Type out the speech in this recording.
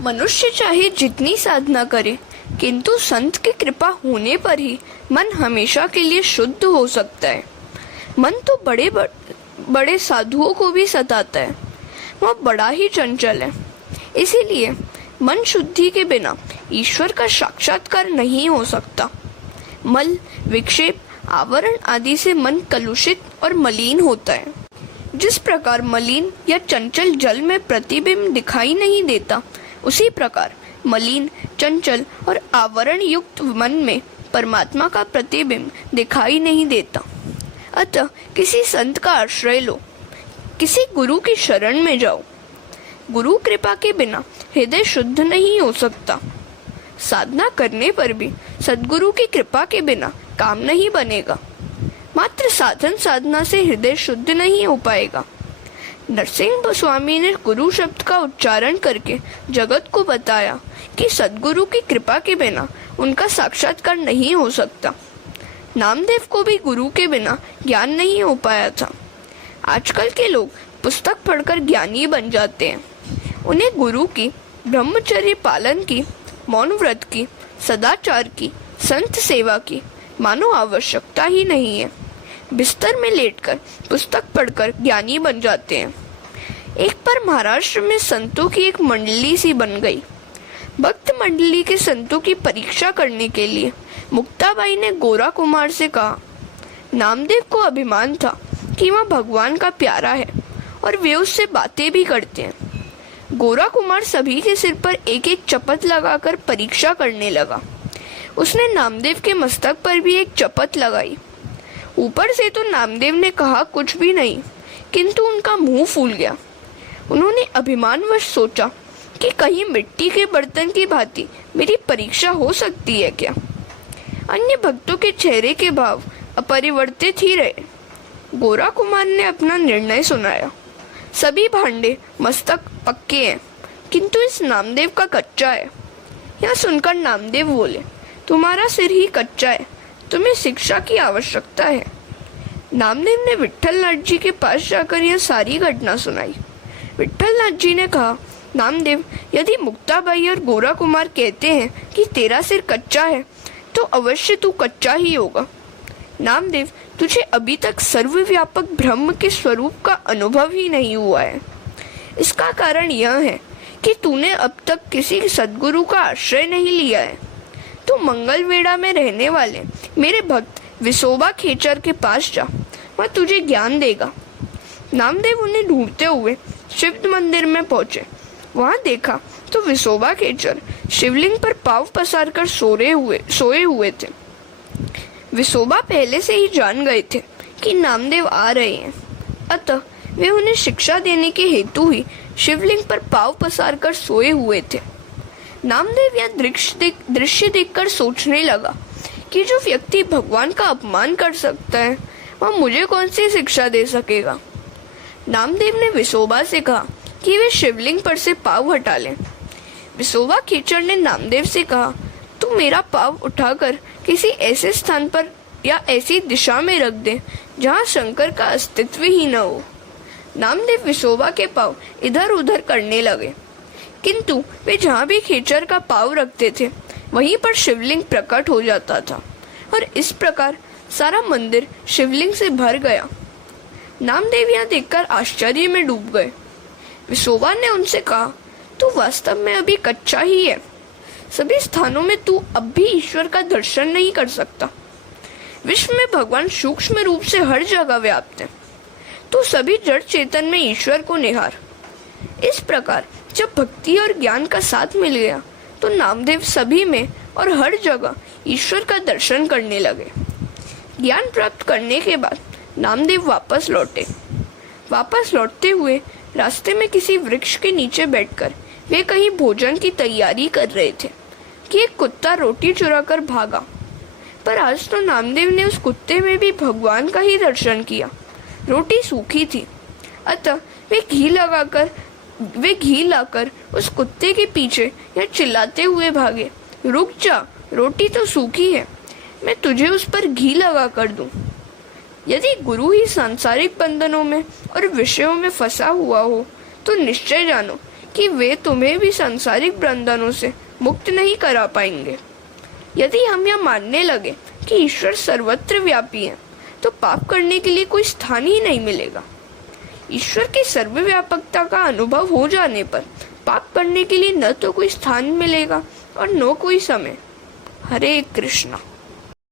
मनुष्य चाहे जितनी साधना करे, किंतु संत की कृपा होने पर ही मन हमेशा के लिए शुद्ध हो सकता है। मन तो बड़े साधुओं को भी सताता है, वह बड़ा ही चंचल है। इसीलिए मन शुद्धि के बिना ईश्वर का साक्षात्कार नहीं हो सकता। मल, विक्षेप, आवरण आदि से मन कलुषित और मलिन होता है। जिस प्रकार मलिन या चंचल जल में प्रतिबिंब दिखाई नहीं देता, उसी प्रकार मलिन, चंचल और आवरण युक्त मन में परमात्मा का प्रतिबिंब दिखाई नहीं देता। अतः किसी संत का आश्रय लो, किसी गुरु की शरण में जाओ। गुरु कृपा के बिना हृदय शुद्ध नहीं हो सकता। साधना करने पर भी सद्गुरु की कृपा के बिना काम नहीं बनेगा। मात्र साधन साधना से हृदय शुद्ध नहीं हो पाएगा। नरसिंह स्वामी ने गुरु शब्द का उच्चारण करके जगत को बताया कि सद्गुरु की कृपा के बिना उनका साक्षात्कार नहीं हो सकता। नामदेव को भी गुरु के बिना ज्ञान नहीं हो पाया था। आजकल के लोग पुस्तक पढ़कर ज्ञानी बन जाते हैं। उन्हें गुरु की, ब्रह्मचर्य पालन की, मौन व्रत की, सदाचार की, संत सेवा की मानो आवश्यकता ही नहीं है। बिस्तर में लेटकर पुस्तक पढ़कर ज्ञानी बन जाते हैं। एक बार महाराष्ट्र में संतों की एक मंडली सी बन गई। भक्त मंडली के संतों की परीक्षा करने के लिए मुक्ताबाई ने गोरा कुमार से कहा। नामदेव को अभिमान था कि वह भगवान का प्यारा है और वे उससे बातें भी करते हैं। गोरा कुमार सभी के सिर पर एक एक चपत लगाकर परीक्षा करने लगा। उसने नामदेव के मस्तक पर भी एक चपत लगाई। ऊपर से तो नामदेव ने कहा कुछ भी नहीं, किंतु उनका मुंह फूल गया। उन्होंने अभिमानवश सोचा कि कहीं मिट्टी के बर्तन की भांति मेरी परीक्षा हो सकती है क्या। अन्य भक्तों के चेहरे के भाव अपरिवर्तित ही रहे। गोरा कुमार ने अपना निर्णय सुनाया। सभी भांडे मस्तक पक्के हैं, किंतु इस नामदेव का कच्चा है। यह सुनकर नामदेव बोले, तुम्हारा सिर ही कच्चा है, तुम्हें शिक्षा की आवश्यकता है। नामदेव ने विट्ठलनाथ जी के पास जाकर यह सारी घटना सुनाई। विट्ठलनाथ जी ने कहा, नामदेव, यदि मुक्ताबाई और गोरा कुमार कहते हैं कि तेरा सिर कच्चा है, तो अवश्य तू कच्चा ही होगा। नामदेव, तुझे अभी तक सर्वव्यापक ब्रह्म के स्वरूप का अनुभव ही नहीं हुआ है। इसका कारण यह है कि तूने अब तक किसी सद्गुरु का आश्रय नहीं लिया है। तू मंगलवेढ़ा में रहने वाले मेरे भक्त विसोबा खेचर के पास जा, वह तुझे ज्ञान देगा। नामदेव उन्हें ढूंढते हुए शिव मंदिर में पहुंचे। वहां देखा तो विसोबा खेचर शिवलिंग पर पांव पसार कर सोए हुए थे। विसोबा पहले से ही जान गए थे कि नामदेव आ रहे हैं, अतः वे उन्हें शिक्षा देने के हेतु ही शिवलिंग पर पांव पसार कर सोए हुए थे। नामदेव यह दृश्य देखकर सोचने लगा कि जो व्यक्ति भगवान का अपमान कर सकता है, वह मुझे कौन सी शिक्षा दे सकेगा। नामदेव ने विसोबा से कहा कि वे शिवलिंग पर से पांव हटा लें। विसोबा खेचर ने नामदेव से कहा, तू मेरा पांव उठाकर किसी ऐसे स्थान पर या ऐसी दिशा में रख दे जहाँ शंकर का अस्तित्व ही न हो। नामदेव विसोबा के पांव इधर उधर करने लगे, किंतु वे जहाँ भी खेचर का पांव रखते थे वहीं पर शिवलिंग प्रकट हो जाता था और इस प्रकार सारा मंदिर शिवलिंग से भर गया। नामदेव यह देखकर आश्चर्य में डूब गए। विसोबा ने उनसे कहा, तू वास्तव में अभी कच्चा ही है। सभी स्थानों में तू अब भी ईश्वर का दर्शन नहीं कर सकता। विश्व में भगवान सूक्ष्म रूप से हर जगह व्याप्त है। तू सभी जड़ चेतन में ईश्वर को निहार। इस प्रकार जब भक्ति और ज्ञान का साथ मिल गया तो नामदेव सभी में और हर जगह ईश्वर का दर्शन करने लगे। ज्ञान प्राप्त करने के बाद नामदेव वापस लौटे। वापस लौटते हुए रास्ते में किसी वृक्ष के नीचे बैठकर वे कहीं भोजन की तैयारी कर रहे थे कि एक कुत्ता रोटी चुराकर भागा। पर आज तो नामदेव ने उस कुत्ते में भी भगवान का ही दर्शन किया। रोटी सूखी थी, अतः वे घी लाकर उस कुत्ते के पीछे या चिल्लाते हुए भागे, रुक जा, रोटी तो सूखी है, मैं तुझे उस पर घी लगा कर दूं। यदि गुरु ही सांसारिक बंधनों में और विषयों में फंसा हुआ हो तो निश्चय जानो कि वे तुम्हें भी सांसारिक बंधनों से मुक्त नहीं करा पाएंगे। यदि हम यह मानने लगे कि ईश्वर सर्वत्र व्यापी है, तो पाप करने के लिए कोई स्थान ही नहीं मिलेगा। ईश्वर की सर्वव्यापकता का अनुभव हो जाने पर पाप करने के लिए न तो कोई स्थान मिलेगा और न कोई समय। हरे कृष्णा।